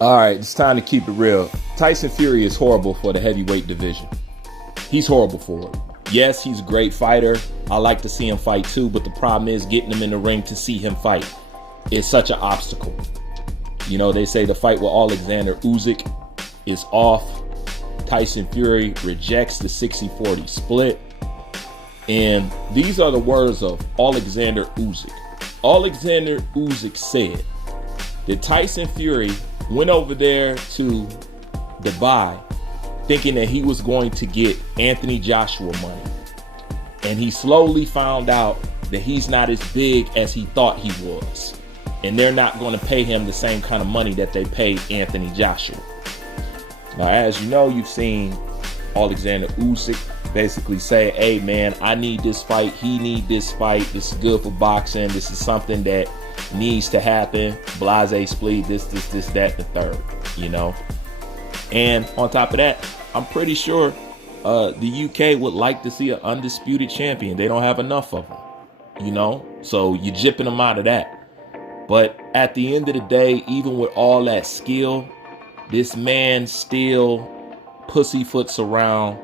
All right, it's time to keep it real. Tyson Fury is horrible for the heavyweight division. He's horrible for it. Yes, he's a great fighter. I like to see him fight too, but the problem is getting him in the ring to see him fight is such an obstacle. You know, they say the fight with Alexander Usyk is off. Tyson Fury rejects the 60-40 split. And these are the words of Alexander Usyk. Alexander Usyk said that Tyson Fury went over there to Dubai thinking that he was going to get Anthony Joshua money. And he slowly found out that he's not as big as he thought he was. And they're not going to pay him the same kind of money that they paid Anthony Joshua. Now, as you know, you've seen Alexander Usyk basically say, hey, man, I need this fight. He need this fight. This is good for boxing. This is something that needs to happen. Blase split, this, that, the third, you know. And on top of that, I'm pretty sure the UK would like to see an undisputed champion. They don't have enough of them, you know. So you're jipping them out of that. But at the end of the day, even with all that skill, this man still pussyfoots around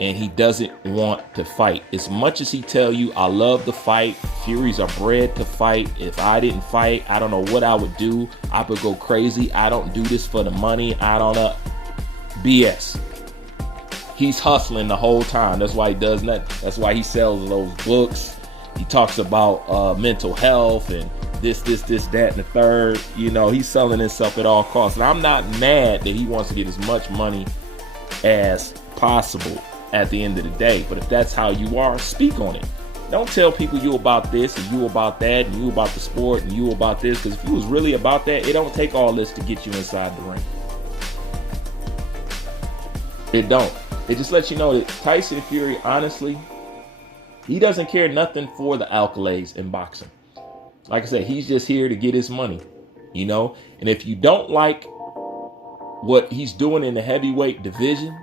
and he doesn't want to fight. As much as he tell you, I love the fight. Furies are bred to fight. If I didn't fight, I don't know what I would do. I would go crazy. I don't do this for the money. I don't know. BS. He's hustling the whole time. That's why he does nothing. That's why he sells those books. He talks about mental health and this, that, and the third. You know, he's selling himself at all costs. And I'm not mad that he wants to get as much money as possible at the end of the day. But if that's how you are, speak on it. Don't tell people you about this and you about that and you about the sport and you about this. Because if you was really about that, it don't take all this to get you inside the ring. It don't. It just lets you know that Tyson Fury, honestly, he doesn't care nothing for the accolades in boxing. Like I said, he's just here to get his money, you know. And if you don't like what he's doing in the heavyweight division,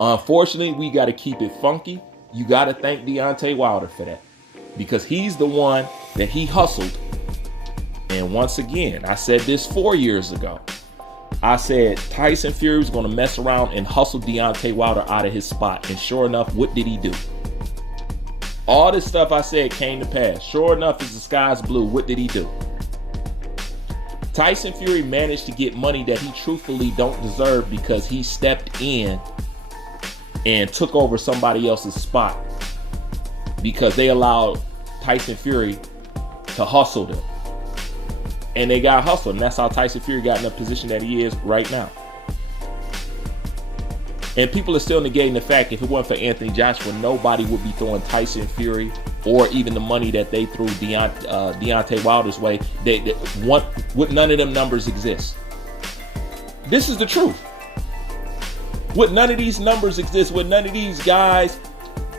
unfortunately, we got to keep it funky. You got to thank Deontay Wilder for that, because he's the one that he hustled. And once again, I said this 4 years ago. I said Tyson Fury was going to mess around and hustle Deontay Wilder out of his spot. And sure enough, what did he do? All this stuff I said came to pass. Sure enough, as the sky's blue, what did he do? Tyson Fury managed to get money that he truthfully don't deserve because he stepped in and took over somebody else's spot because they allowed Tyson Fury to hustle them. And they got hustled. And that's how Tyson Fury got in the position that he is right now. And people are still negating the fact if it wasn't for Anthony Joshua, nobody would be throwing Tyson Fury or even the money that they threw Deontay Wilder's way. Would none of them numbers exist? This is the truth. Would none of these numbers exist? Would none of these guys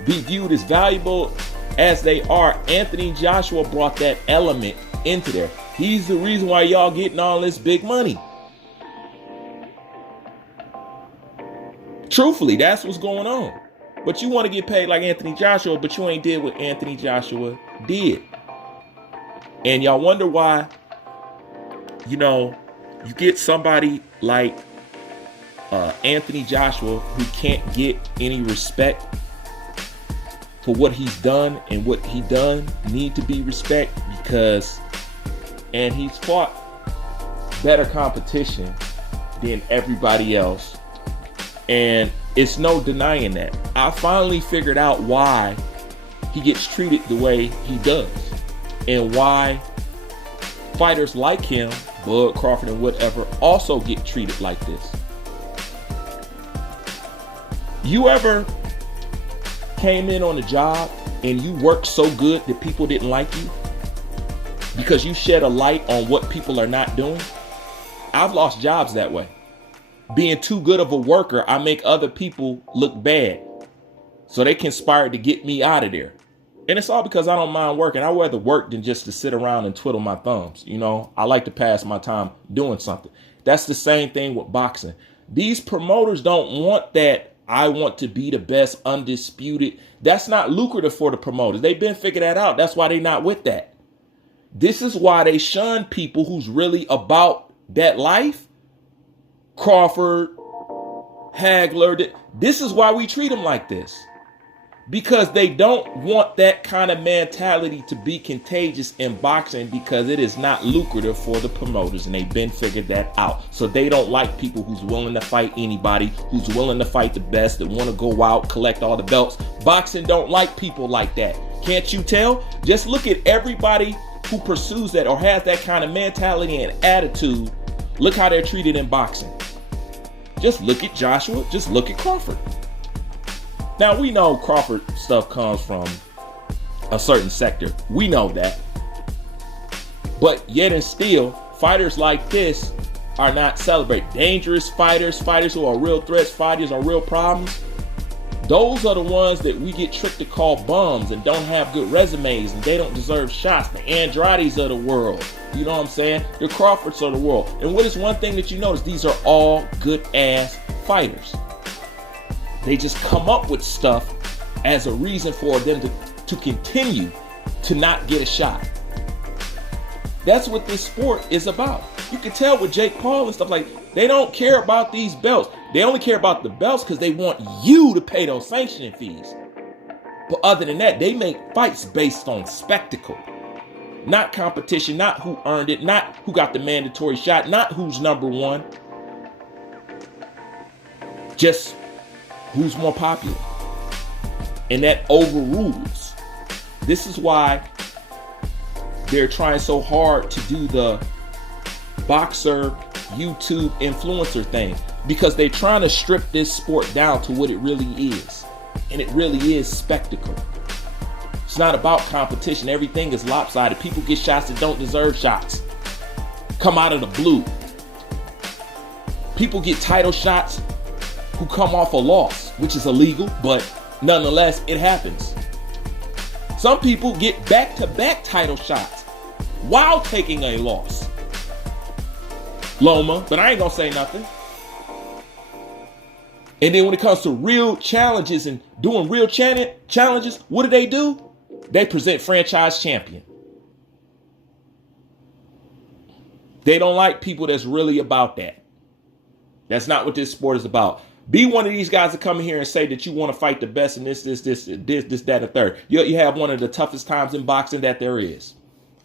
be viewed as valuable as they are? Anthony Joshua brought that element into there. He's the reason why y'all getting all this big money. Truthfully, that's what's going on. But you want to get paid like Anthony Joshua, but you ain't did what Anthony Joshua did. And y'all wonder why, you know, you get somebody like Anthony Joshua who can't get any respect for what he's done, and what he done need to be respect because, and he's fought better competition than everybody else. And it's no denying that. I finally figured out why he gets treated the way he does and why fighters like him, Bud Crawford and whatever, also get treated like this. You ever came in on a job and you worked so good that people didn't like you because you shed a light on what people are not doing? I've lost jobs that way. Being too good of a worker, I make other people look bad. So they conspire to get me out of there. And it's all because I don't mind working. I'd rather work than just to sit around and twiddle my thumbs. You know, I like to pass my time doing something. That's the same thing with boxing. These promoters don't want that. I want to be the best, undisputed. That's not lucrative for the promoters. They've been figured that out. That's why they're not with that. This is why they shun people who's really about that life Crawford, Hagler. This is why we treat them like this. Because they don't want that kind of mentality to be contagious in boxing, because it is not lucrative for the promoters, and they've been figured that out. So they don't like people who's willing to fight anybody, who's willing to fight the best, that want to go out, collect all the belts. Boxing don't like people like that. Can't you tell? Just look at everybody who pursues that or has that kind of mentality and attitude. Look how they're treated in boxing. Just look at Joshua. Just look at Crawford. Now, we know Crawford stuff comes from a certain sector. We know that. But yet and still, fighters like this are not celebrated. Dangerous fighters, fighters who are real threats, fighters are real problems. Those are the ones that we get tricked to call bums and don't have good resumes, and they don't deserve shots. The Andrades of the world. You know what I'm saying? The Crawfords of the world. And what is one thing that you notice? These are all good ass fighters. They just come up with stuff as a reason for them to continue to not get a shot. That's what this sport is about. You can tell with Jake Paul and stuff, like, they don't care about these belts. They only care about the belts because they want you to pay those sanctioning fees. But other than that, they make fights based on spectacle. Not competition, not who earned it, not who got the mandatory shot, not who's number one. Just who's more popular. And that overrules. This is why they're trying so hard to do the boxer YouTube influencer thing, because they're trying to strip this sport down to what it really is. And it really is spectacle. It's not about competition. Everything is lopsided. People get shots that don't deserve shots. Come out of the blue. People get title shots who come off a loss, which is illegal, but nonetheless, it happens. Some people get back-to-back title shots while taking a loss. Loma, but I ain't gonna say nothing. And then when it comes to real challenges and doing real challenges, what do? They present franchise champion. They don't like people that's really about that. That's not what this sport is about. Be one of these guys that come in here and say that you want to fight the best and this, that, and third. You have one of the toughest times in boxing that there is.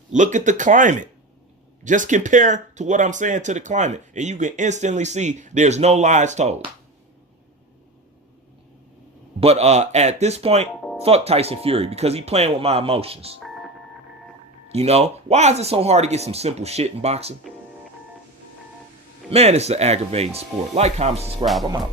Look at the climate. Just compare to what I'm saying to the climate, and you can instantly see there's no lies told. But at this point, fuck Tyson Fury, because he playing with my emotions. You know? Why is it so hard to get some simple shit in boxing? Man, it's an aggravating sport. Like, comment, subscribe. I'm out.